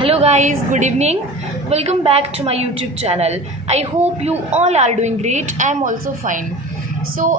Hello guys, good evening. Welcome back to my YouTube channel. I hope you all are doing great. I am also fine.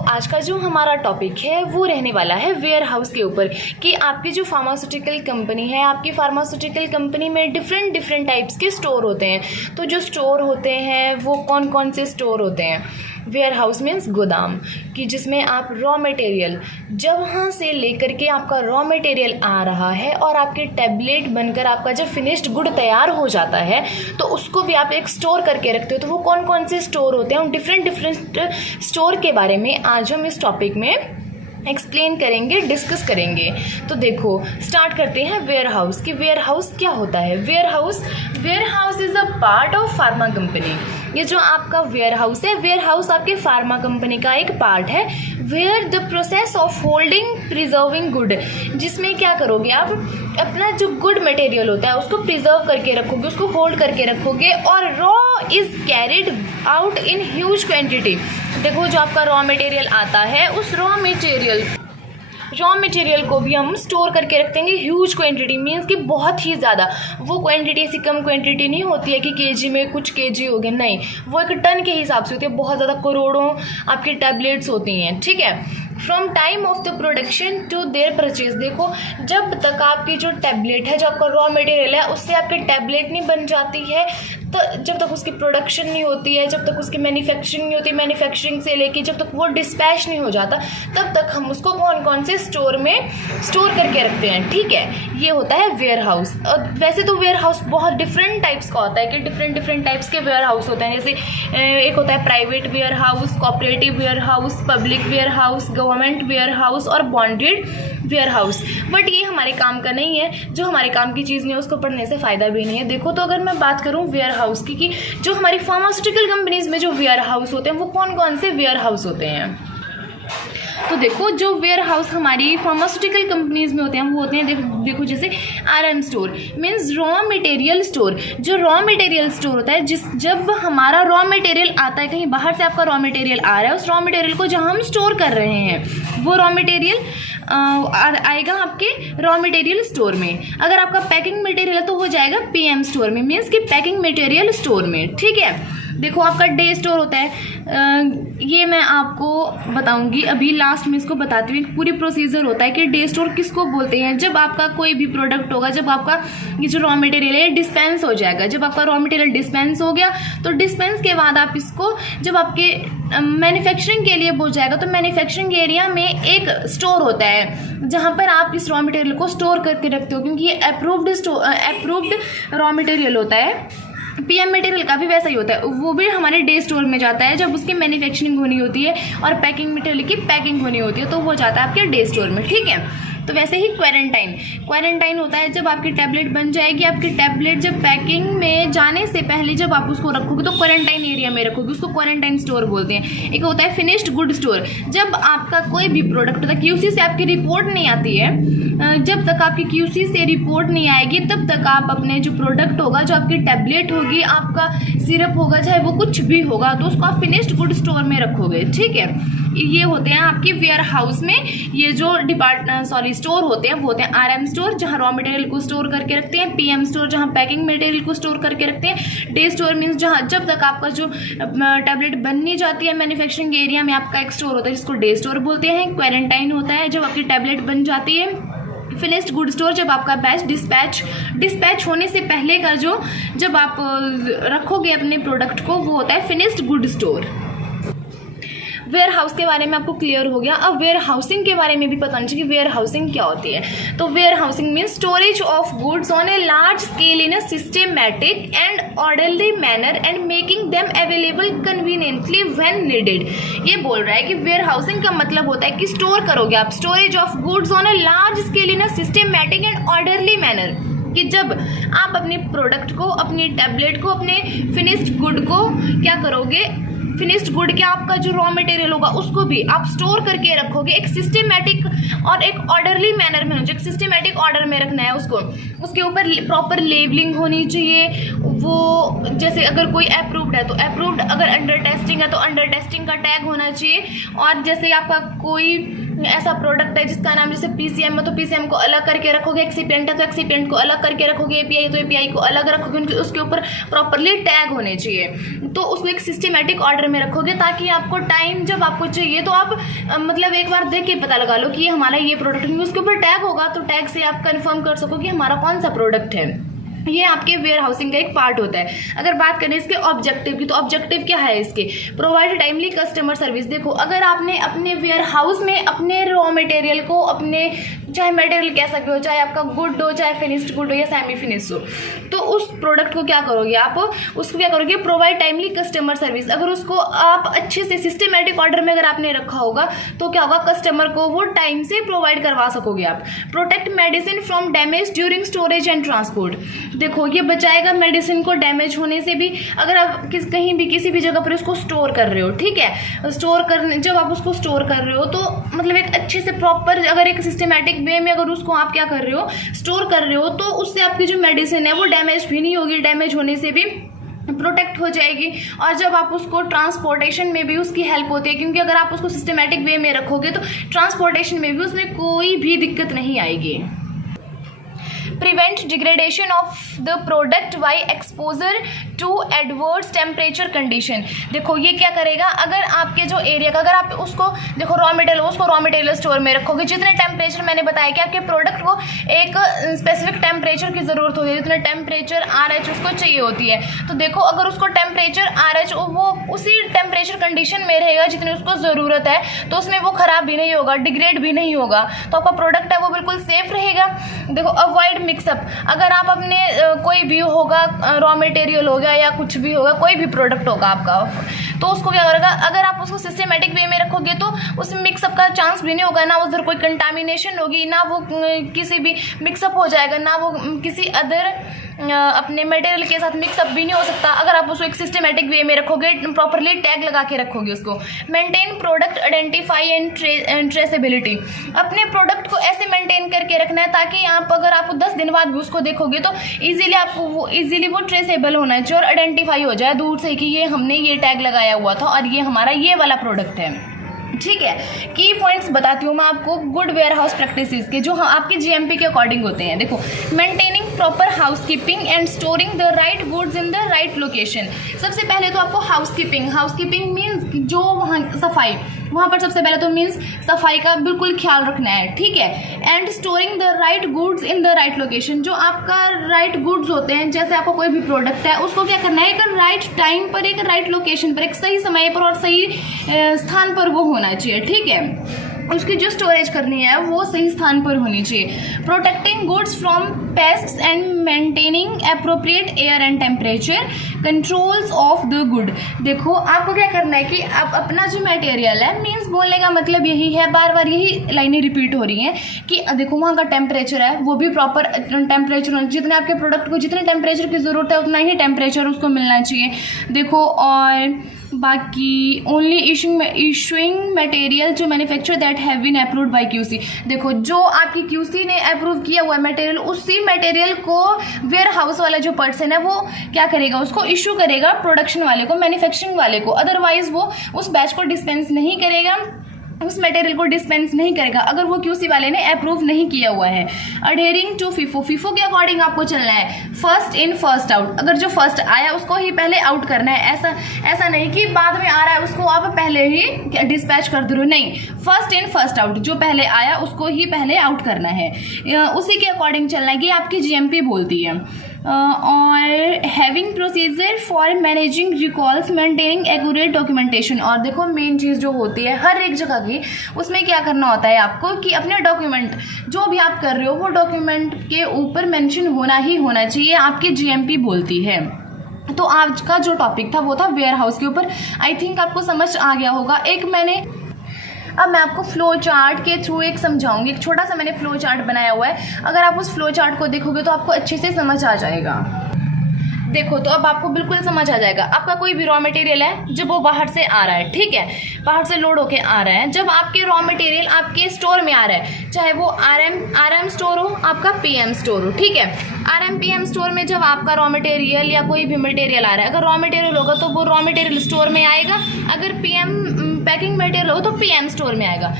आज का जो हमारा topic है वो रहने वाला है वेयर हाउस के ऊपर कि आपकी जो फार्मास्यूटिकल कंपनी है, आपकी फार्मास्यूटिकल कंपनी में डिफरेंट टाइप्स के स्टोर होते हैं। तो जो स्टोर होते हैं वो कौन कौन से स्टोर होते हैं। वेयर हाउस मीन्स गोदाम, कि जिसमें आप रॉ मटेरियल जब वहाँ से लेकर के आपका रॉ मटेरियल आ रहा है और आपके टैबलेट बनकर आपका जब फिनिश्ड गुड तैयार हो जाता है तो उसको भी आप एक स्टोर करके रखते हो। तो वो कौन कौन से स्टोर होते हैं, उन डिफरेंट स्टोर के बारे में आज हम इस टॉपिक में एक्सप्लेन करेंगे, डिस्कस करेंगे। तो देखो स्टार्ट करते हैं वेयर हाउस कि वेयर हाउस क्या होता है। Warehouse is a part of pharma company. ये जो आपका वेयर हाउस है, वेयर हाउस आपके फार्मा कंपनी का एक पार्ट है। Where the process of holding preserving good, जिसमें क्या करोगे आप अपना जो गुड मटेरियल होता है उसको प्रिजर्व करके रखोगे, उसको होल्ड करके रखोगे। और raw is carried out in huge quantity. देखो जो आपका रॉ मटेरियल आता है उस रॉ मटेरियल को भी हम स्टोर करके रख देंगे ह्यूज क्वांटिटी, मीन्स कि बहुत ही ज़्यादा। वो क्वांटिटी ऐसी कम क्वांटिटी नहीं होती है कि केजी में कुछ केजी हो गए, नहीं, वो एक टन के हिसाब से होती है। बहुत ज़्यादा करोड़ों आपकी टैबलेट्स होती हैं, ठीक है। From time of the production to their purchase, देखो जब तक आपकी जो टैबलेट है, जो आपका रॉ मटेरियल है, उससे आपकी टैबलेट नहीं बन जाती है, तो जब तक उसकी प्रोडक्शन नहीं होती है, जब तक उसकी मैन्युफैक्चरिंग नहीं होती, मैन्युफैक्चरिंग से लेके जब तक वो डिस्पैच नहीं हो जाता, तब तक हम उसको कौन कौन से स्टोर में स्टोर करके रखते हैं, ठीक है। ये होता है वेयर हाउस। और वैसे तो वेयर हाउस बहुत डिफरेंट टाइप्स का होता है कि डिफरेंट टाइप्स के वेयर हाउस होते हैं। जैसे एक होता है private warehouse, cooperative warehouse, public warehouse, government warehouse और बॉन्डेड वेयर हाउस। बट ये हमारे काम का नहीं है, जो हमारे काम की चीज़ नहीं है उसको पढ़ने से फ़ायदा भी नहीं है। देखो तो अगर मैं बात करूँ वेयर हाउस की कि जो हमारी फार्मास्यूटिकल कंपनीज में जो वेयर हाउस होते हैं वो कौन कौन से वेयर हाउस होते हैं। तो देखो जो वेयर हाउस हमारी फार्मास्यूटिकल कंपनीज में होते हैं वो होते हैं, देखो जैसे RM store means raw material store. जो रॉ मटेरियल स्टोर होता है, जब हमारा रॉ मटेरियल आता है, कहीं बाहर से आपका रॉ मटेरियल आ रहा है, उस रॉ मटेरियल को जहाँ हम स्टोर कर रहे हैं वो रॉ मटेरियल आएगा आपके रॉ मटेरियल स्टोर में। अगर आपका पैकिंग मटेरियल है तो हो जाएगा PM स्टोर में, मीन्स कि पैकिंग मटेरियल स्टोर में, ठीक है। देखो आपका डे स्टोर होता है, ये मैं आपको बताऊंगी अभी लास्ट में, इसको बताती हूँ। पूरी प्रोसीजर होता है कि डे स्टोर किसको बोलते हैं। जब आपका कोई भी प्रोडक्ट होगा, जब आपका ये जो रॉ मटेरियल है डिस्पेंस हो जाएगा, जब आपका रॉ मटेरियल डिस्पेंस हो गया तो डिस्पेंस के बाद आप इसको जब आपके मैन्युफैक्चरिंग के लिए बोल जाएगा तो मैन्युफैक्चरिंग एरिया में एक स्टोर होता है जहाँ पर आप इस रॉ मटेरियल को स्टोर करके रखते हो, क्योंकि ये अप्रूव्ड रॉ मटेरियल होता है। PM मटेरियल का भी वैसा ही होता है, वो भी हमारे डे स्टोर में जाता है जब उसकी मैन्युफैक्चरिंग होनी होती है और पैकिंग मटेरियल की पैकिंग होनी होती है, तो वो जाता है आपके डे स्टोर में, ठीक है। तो वैसे ही क्वारंटाइन होता है जब आपकी टैबलेट बन जाएगी। आपकी टैबलेट जब पैकिंग में जाने से पहले जब आप उसको रखोगे तो क्वारंटाइन एरिया में रखोगे, उसको क्वारंटाइन स्टोर बोलते हैं। एक होता है फिनिश्ड गुड स्टोर, जब आपका कोई भी प्रोडक्ट होता है, QC से आपकी रिपोर्ट नहीं आती है, जब तक आपकी QC से रिपोर्ट नहीं आएगी तब तक आप अपने जो प्रोडक्ट होगा, जो आपकी टैबलेट होगी, आपका सिरप होगा, चाहे वो कुछ भी होगा, तो उसको आप फिनिश्ड गुड स्टोर में रखोगे, ठीक है। ये होते हैं आपके वेयर हाउस में ये जो स्टोर होते हैं, वो होते हैं RM स्टोर जहाँ रॉ मटेरियल को स्टोर करके रखते हैं, PM स्टोर जहाँ पैकिंग मटेरियल को स्टोर करके रखते हैं, डे स्टोर मीन्स जहाँ जब तक आपका जो टैबलेट बननी जाती है मैन्युफैक्चरिंग एरिया में आपका एक स्टोर होता है जिसको डे स्टोर बोलते हैं। क्वारंटाइन होता है जब आपकी टैबलेट बन जाती है। फिनिश्ड गुड स्टोर जब आपका बैच डिस्पैच होने से पहले का जो जब आप रखोगे अपने प्रोडक्ट को, वो होता है finished good store. Warehouse के बारे में आपको क्लियर हो गया। अब वेयर हाउसिंग के बारे में भी पता नहीं चाहिए कि वेयर हाउसिंग क्या होती है। तो warehousing means storage of goods on a large scale in a systematic and orderly manner and making them available conveniently when needed. ये बोल रहा है कि वेयर हाउसिंग का मतलब होता है कि स्टोर करोगे आप, storage of goods on a large scale in a systematic and orderly manner, कि जब आप अपने प्रोडक्ट को, अपनी टैबलेट को, अपने फिनिश्ड गुड को क्या करोगे, फिनिश्ड गुड क्या आपका जो रॉ मटेरियल होगा उसको भी आप स्टोर करके रखोगे एक सिस्टेमैटिक और एक ऑर्डरली मैनर में। एक सिस्टेमैटिक ऑर्डर में रखना है उसको, उसके ऊपर प्रॉपर लेबलिंग होनी चाहिए। वो जैसे अगर कोई अप्रूव्ड है तो अप्रूव्ड, अगर अंडर टेस्टिंग है तो अंडर टेस्टिंग का टैग होना चाहिए। और जैसे आपका कोई ऐसा प्रोडक्ट है जिसका नाम जैसे पीसीएम है तो पीसीएम को अलग करके रखोगे, एक्सीपिएंट है तो एक्सीपिएंट को अलग करके रखोगे, एपीआई तो एपीआई को अलग रखोगे, उसके ऊपर प्रॉपरली टैग होने चाहिए। तो उसको एक सिस्टमेटिक ऑर्डर में रखोगे ताकि आपको टाइम जब आपको चाहिए तो आप मतलब एक बार देख के पता लगा लो कि हमारा ये प्रोडक्ट, उसके ऊपर टैग होगा तो टैग से आप कंफर्म कर सको कि हमारा कौन सा प्रोडक्ट है। ये आपके वेयर हाउसिंग का एक पार्ट होता है। अगर बात करें इसके ऑब्जेक्टिव की, तो ऑब्जेक्टिव क्या है इसके, प्रोवाइड टाइमली कस्टमर सर्विस। देखो अगर आपने अपने वेयर हाउस में अपने रॉ मटेरियल को, अपने चाहे मटेरियल कह सकते हो, चाहे आपका गुड हो, चाहे फिनिश्ड गुड हो या सेमी फिनिश हो, तो उस प्रोडक्ट को क्या करोगे आप, उसको क्या करोगे, प्रोवाइड टाइमली कस्टमर सर्विस। अगर उसको आप अच्छे से सिस्टमेटिक ऑर्डर में अगर आपने रखा होगा तो क्या होगा, कस्टमर को वो टाइम से प्रोवाइड करवा सकोगे आप। Protect medicine from damage during storage and transport. देखो ये बचाएगा मेडिसिन को डैमेज होने से भी। अगर आप कहीं भी किसी भी जगह पर उसको स्टोर कर रहे हो, ठीक है, स्टोर करने जब आप उसको स्टोर कर रहे हो तो मतलब एक अच्छे से प्रॉपर अगर एक सिस्टमेटिक वे में अगर उसको आप क्या कर रहे हो, स्टोर कर रहे हो, तो उससे आपकी जो मेडिसिन है वो डैमेज भी नहीं होगी, डैमेज होने से भी प्रोटेक्ट हो जाएगी। और जब आप उसको ट्रांसपोर्टेशन में भी उसकी हेल्प होती है, क्योंकि अगर आप उसको सिस्टमेटिक वे में रखोगे तो ट्रांसपोर्टेशन में भी उसमें कोई भी दिक्कत नहीं आएगी। Prevent degradation of the product by exposure to adverse temperature condition. देखो ये क्या करेगा, अगर आपके जो एरिया का, अगर आप उसको देखो रॉ मटेरियल, उसको रॉ मटेरियल स्टोर में रखोगे, जितने टेम्परेचर मैंने बताया कि आपके प्रोडक्ट को एक स्पेसिफिक टेम्परेचर की ज़रूरत होती है, जितने टेम्परेचर RH उसको चाहिए होती है, तो देखो अगर उसको टेम्परेचर RH वो उसी टेम्परेचर कंडीशन में रहेगा जितनी उसको ज़रूरत है, तो उसमें वो ख़राब भी नहीं होगा, डिग्रेड भी नहीं होगा, तो आपका प्रोडक्ट है वो बिल्कुल सेफ रहेगा। देखो अवॉइड मिक्सअप। अगर आप अपने कोई भी होगा, रॉ मटेरियल हो गया या कुछ भी होगा, कोई भी प्रोडक्ट होगा आपका, तो उसको क्या करेगा, अगर आप उसको सिस्टमेटिक वे में रखोगे तो उसमें मिक्सअप का चांस भी नहीं होगा, ना उधर कोई कंटामिनेशन होगी, ना वो किसी भी मिक्सअप हो जाएगा, ना वो किसी अदर अपने मटेरियल के साथ मिक्सअप भी नहीं हो सकता अगर आप उसको एक सिस्टमेटिक वे में रखोगे, प्रॉपरली टैग लगा के रखोगे उसको। Maintain product identify and traceability. अपने प्रोडक्ट को ऐसे मेंटेन करके रखना है ताकि आप अगर आप 10 दिन बाद भी उसको देखोगे तो इजीली वो ट्रेसेबल होना चाहिए और आइडेंटिफाई हो जाए दूर से कि ये हमने ये टैग लगाया हुआ था और ये हमारा ये वाला प्रोडक्ट है। ठीक है, की पॉइंट्स बताती हूँ मैं आपको गुड वेयर हाउस प्रैक्टिसेस के, जो आपके जीएमपी के अकॉर्डिंग होते हैं। देखो, maintaining proper housekeeping and storing the right goods in the right location. सबसे पहले तो आपको हाउसकीपिंग मीन्स जो वहाँ सफाई, वहाँ पर सबसे पहले तो मीन्स सफाई का बिल्कुल ख्याल रखना है, ठीक है। And storing the right goods in the right location. जो आपका राइट गुड्स होते हैं, जैसे आपको कोई भी प्रोडक्ट है, उसको क्या करना है, एक राइट टाइम पर, एक राइट लोकेशन पर, एक सही समय पर और सही स्थान पर वो होना चाहिए, ठीक है। उसकी जो स्टोरेज करनी है वो सही स्थान पर होनी चाहिए। Protecting goods from pests and maintaining appropriate air and temperature controls of the good. देखो आपको क्या करना है कि आप अपना जो मटेरियल है, मीन्स बोलने का मतलब यही है, बार बार यही लाइनें रिपीट हो रही हैं कि देखो वहाँ का टेम्परेचर है वो भी प्रॉपर टेम्परेचर, जितने आपके प्रोडक्ट को जितने टेम्परेचर की ज़रूरत है उतना ही टेम्परेचर उसको मिलना चाहिए। देखो, और बाकी ओनली इशूइंग मटेरियल जो manufacture that have been approved by QC. देखो जो आपकी क्यूसी ने अप्रूव किया हुआ मटेरियल, उसी मटेरियल को वेयर हाउस वाला जो पर्सन है वो क्या करेगा, उसको इशू करेगा प्रोडक्शन वाले को, मैन्युफैक्चरिंग वाले को। अदरवाइज वो उस बैच को डिस्पेंस नहीं करेगा, उस मटेरियल को डिस्पेंस नहीं करेगा अगर वो क्यूसी वाले ने अप्रूव नहीं किया हुआ है। अडेयरिंग टू फीफो के अकॉर्डिंग आपको चलना है, फर्स्ट इन फर्स्ट आउट। अगर जो फर्स्ट आया उसको ही पहले आउट करना है, ऐसा नहीं कि बाद में आ रहा है उसको आप पहले ही डिस्पैच कर दो, नहीं, फर्स्ट इन फर्स्ट आउट, जो पहले आया उसको ही पहले आउट करना है, उसी के अकॉर्डिंग चलना है, ये आपकी जीएमपी बोलती है। और having procedure for managing recalls, maintaining accurate documentation. और देखो मेन चीज़ जो होती है हर एक जगह की, उसमें क्या करना होता है आपको कि अपने डॉक्यूमेंट जो भी आप कर रहे हो वो डॉक्यूमेंट के ऊपर मेंशन होना ही होना चाहिए, आपकी जीएमपी बोलती है। तो आज का जो टॉपिक था वो था वेयर हाउस के ऊपर। आई थिंक आपको समझ आ गया होगा। अब मैं आपको फ्लो चार्ट के थ्रू एक समझाऊंगी, एक छोटा सा मैंने फ्लो चार्ट बनाया हुआ है, अगर आप उस फ्लो चार्ट को देखोगे तो आपको अच्छे से समझ आ जाएगा। देखो तो अब आपको बिल्कुल समझ आ जाएगा। आपका कोई भी रॉ मटेरियल है, जब वो बाहर से आ रहा है, ठीक है, बाहर से लोड होके आ रहा है, जब आपके रॉ मटेरियल आपके स्टोर में आ रहा है, चाहे वो आरएम स्टोर हो, आपका पीएम स्टोर हो, ठीक है, आरएम पीएम स्टोर में जब आपका रॉ मटेरियल या कोई भी मटेरियल आ रहा है, अगर रॉ मटेरियल होगा तो वो रॉ मटेरियल स्टोर में आएगा, अगर पीएम पैकिंग मटेरियल हो तो पीएम स्टोर में आएगा।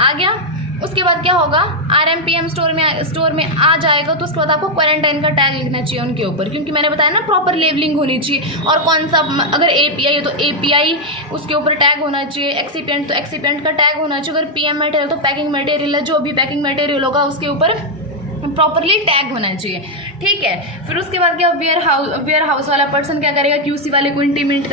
आ गया। उसके बाद क्या होगा, RMPM स्टोर में आ जाएगा तो उसके बाद आपको क्वारंटाइन का टैग लिखना चाहिए उनके ऊपर, क्योंकि मैंने बताया ना प्रॉपर लेबलिंग होनी चाहिए। और कौन सा, अगर API है तो API उसके ऊपर टैग होना चाहिए, एक्सीपेंट तो एक्सीपेंट का टैग होना चाहिए, अगर PM मटेरियल तो पैकिंग मटेरियल है, जो भी पैकिंग मटेरियल होगा उसके ऊपर प्रॉपरली टैग होना चाहिए, ठीक है। फिर उसके बाद क्या, वेयर हाउस वाला पर्सन क्या करेगा, QC वाले को इंटीमेट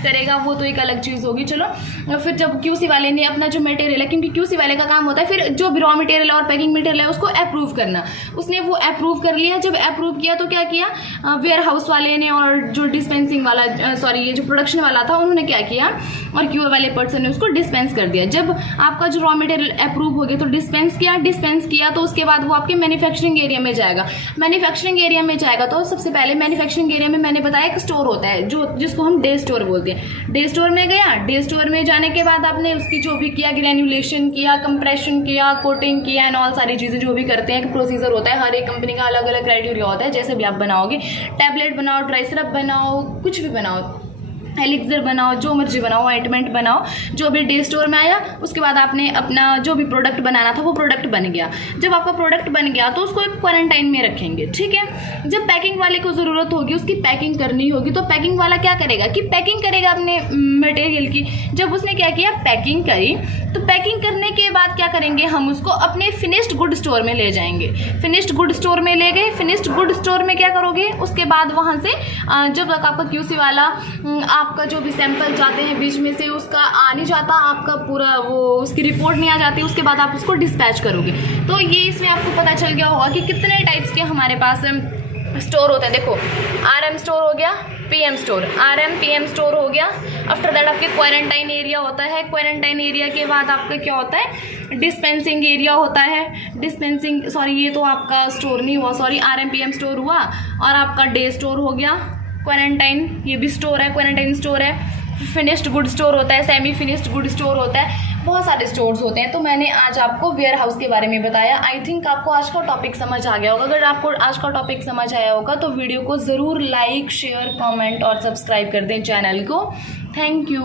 करेगा, वो तो एक अलग चीज़ होगी। चलो, फिर जब QC वाले ने अपना जो मटेरियल है, क्योंकि QC वाले का काम होता है फिर जो भी रॉ मटेरियल और पैकिंग मटेरियल है उसको अप्रूव करना, उसने वो अप्रूव कर लिया। जब अप्रूव किया तो क्या किया, वेयर हाउस वाले ने और जो डिस्पेंसिंग वाला ये जो प्रोडक्शन वाला था उन्होंने क्या किया, और QA वाले पर्सन ने उसको डिस्पेंस कर दिया। जब आपका जो रॉ मटेरियल अप्रूव हो गया तो डिस्पेंस किया तो उसके बाद वो आपके मैन्युफैक्चरिंग एरिया में जाएगा। मैन्युफैक्चरिंग एरिया में जाएगा तो सबसे पहले मैन्युफैक्चरिंग एरिया में मैंने बताया एक स्टोर होता है जिसको हम डे स्टोर बोलते हैं। डे स्टोर में गया, डे स्टोर में जाने के बाद आपने उसकी जो भी किया, ग्रेन्युलेशन किया, कंप्रेशन किया, कोटिंग किया एंड ऑल सारी चीज़ें जो भी करते हैं, एक प्रोसीजर होता है, हर एक कंपनी का अलग अलग क्राइटेरिया होता है। जैसे भी आप बनाओगे, टैबलेट बनाओ, ड्राई सिरप बनाओ, कुछ भी बनाओ, एलिक्सर बनाओ, जो मर्जी बनाओ, ऑइंटमेंट बनाओ, जो भी डे स्टोर में आया उसके बाद आपने अपना जो भी प्रोडक्ट बनाना था वो प्रोडक्ट बन गया। जब आपका प्रोडक्ट बन गया तो उसको एक क्वारंटाइन में रखेंगे, ठीक है। जब पैकिंग वाले को ज़रूरत होगी, उसकी पैकिंग करनी होगी, तो पैकिंग वाला क्या करेगा कि पैकिंग करेगा अपने मटेरियल की। जब उसने क्या किया, पैकिंग करी, तो पैकिंग करने के बाद क्या करेंगे, हम उसको अपने फिनिश्ड गुड स्टोर में ले जाएंगे। फिनिश्ड गुड स्टोर में ले गए, फिनिश्ड गुड स्टोर में क्या करोगे, उसके बाद वहाँ से जब तक आपका QC वाला आपका जो भी सैंपल जाते हैं बीच में से उसका आ नहीं जाता, आपका पूरा वो उसकी रिपोर्ट नहीं आ जाती, उसके बाद आप उसको डिस्पैच करोगे। तो ये इसमें आपको पता चल गया होगा कि कितने टाइप्स के हमारे पास स्टोर होते हैं। देखो, RM स्टोर हो गया, PM स्टोर, PM स्टोर हो गया। आफ्टर दैट आपके क्वारंटाइन एरिया होता है। क्वारंटाइन एरिया के बाद आपका क्या होता है, डिस्पेंसिंग एरिया होता है। ये तो आपका स्टोर नहीं हुआ, RM PM स्टोर हुआ, और आपका डे स्टोर हो गया। क्वारंटाइन ये भी स्टोर है, क्वारंटाइन स्टोर है। फिनिश्ड गुड स्टोर होता है, सेमी फिनिश्ड गुड स्टोर होता है, बहुत सारे स्टोर्स होते हैं। तो मैंने आज आपको वेयर हाउस के बारे में बताया। आई थिंक आपको आज का टॉपिक समझ आ गया होगा। अगर आपको आज का टॉपिक समझ आया होगा तो वीडियो को ज़रूर लाइक, शेयर, कमेंट और सब्सक्राइब कर दें चैनल को। Thank you.